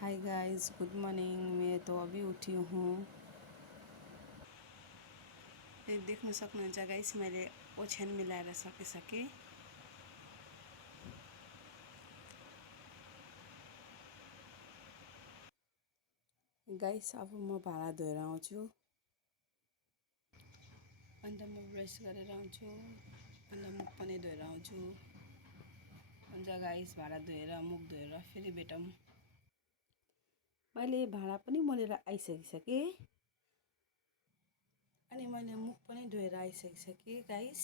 Hi guys, good morning. मैं तो अभी उठी हूँ। देख्न सक्नुहुन्छ गाइस, मैले ओछ्यान मिलाएर सकिसकेँ। गाइस, अब म भाँडा धोएर आउँछु। अन्त म ब्रस गरेर आउँछु। अन्त मुख पनि धोएर आउँछु। हुन्छ गाइस, भाँडा धोएर मुख धोएर फेरि भेटौँ। मैले भाँडा पनि मोलेर आइसकिसकेँ। अनि मैले मुख पनि धोएर आइसकिसकेँ गाइस।